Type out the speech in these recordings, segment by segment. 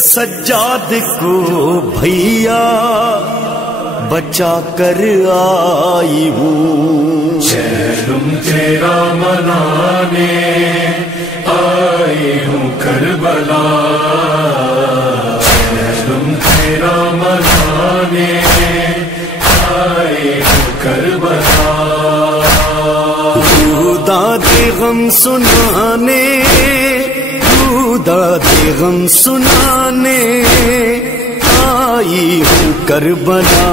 سجاد کو بھیا بچا کر آئی ہوں، چہلم تیرا منانے آئی ہوں کربلا، چہلم تیرا منانے آئی ہوں کربلا، داد غم سنانے، داد غم سنانے آئی ہوں کربلا،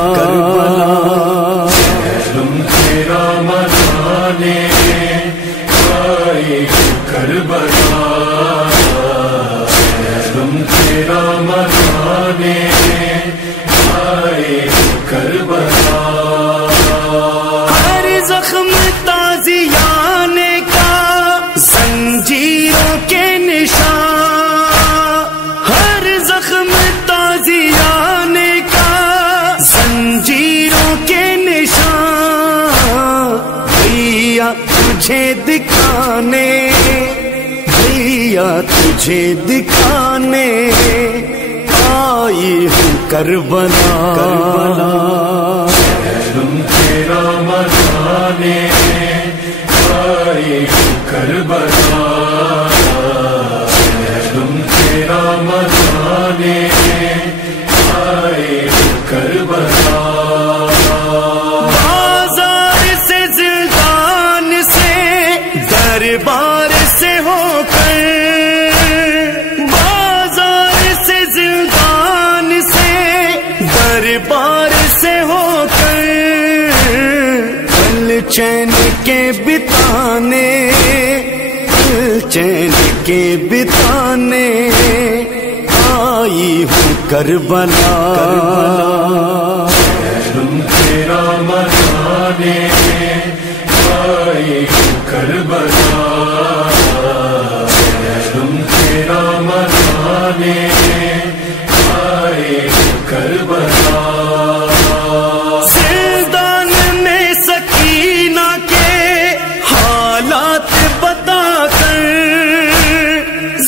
چہلم تیرا منانے آئی ہوں کربلا، چہلم تیرا منانے آئی ہوں کربلا، ہر زخم تازیانے کا زنجیروں کے نشان، ہر زخم تازیانے کا زنجیروں کے نشان، بھیا تجھے دکھانے، بھیا تجھے دکھانے آئی ہوں کربلا، چہلم تیرا منانے آئی ہوں کربلا، چہلم تیرا منانے آئی ہوں کربلا، بازار سے زندان سے دربار سے ہو کر، بازار سے زندان سے دربار سے ہو کر، پل چین کے بتانے، پل چین کے بتانے آئی ہوں کربلا، چہلم تیرا منانے آئی ہوں کربلا، چہلم تیرا منانے آئی ہوں کربلا، زندان میں سکینہ کے حالات بتا کر،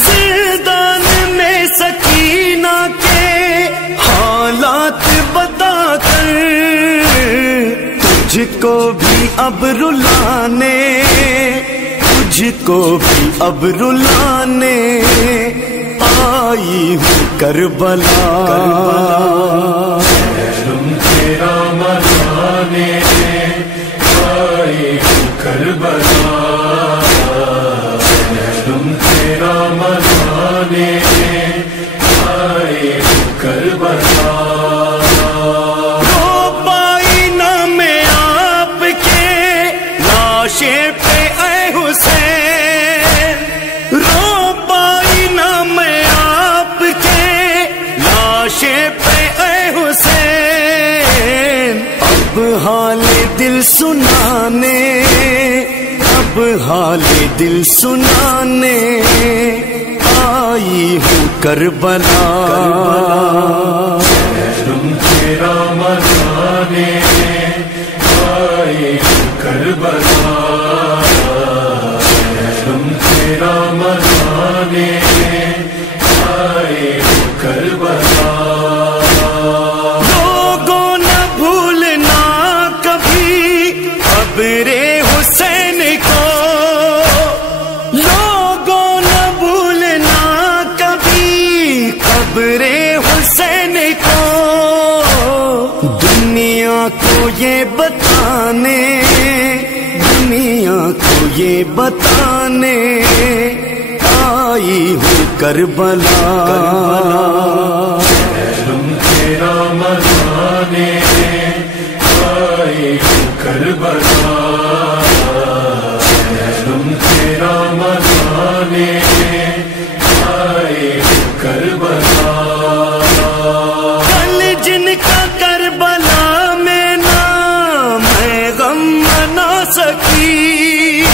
زندان میں سکینہ کے حالات بتا کر، تجھ کو بھی اب رلانے، تجھ کو بھی اب رلانے آئی ہوں کربلا، چہلم تیرا منانے آئی ہوں کربلا، چہلم تیرا منانے آئی ہوں کربلا، رو پائی نہ میں آپ کے لاشیں پہ اے حسین، رو پائی نہ میں آپ کے لاشیں پہ اے حسین، اب حال دل سنانے، اب حال دل سنانے آئی ہوں کربلا، چہلم تیرا منانے آئی ہوں کربلا، چہلم تیرا منانے آئی ہوں کربلا، لوگوں نہ بھولنا کبھی قبر حسین کو، لوگوں نہ بھولنا کبھی قبر حسین کو، دنیا کو یہ بتانے، دنیا کو یہ بتانے آئی ہوں کربلا، چہلم تیرا منانے آئی ہوں کربلا، چہلم تیرا منانے آئی ہوں کربلا، کل جن کا کربلا میں نام ہے غم منا سکی،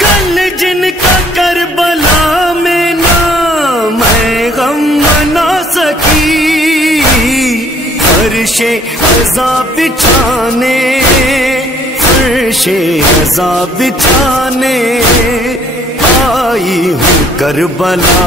کل جن کا کربلا میں نام ہے غم منا سکی، فرش عزا بچھانے، فرش عزا بچھانے آئی ہوں کربلا،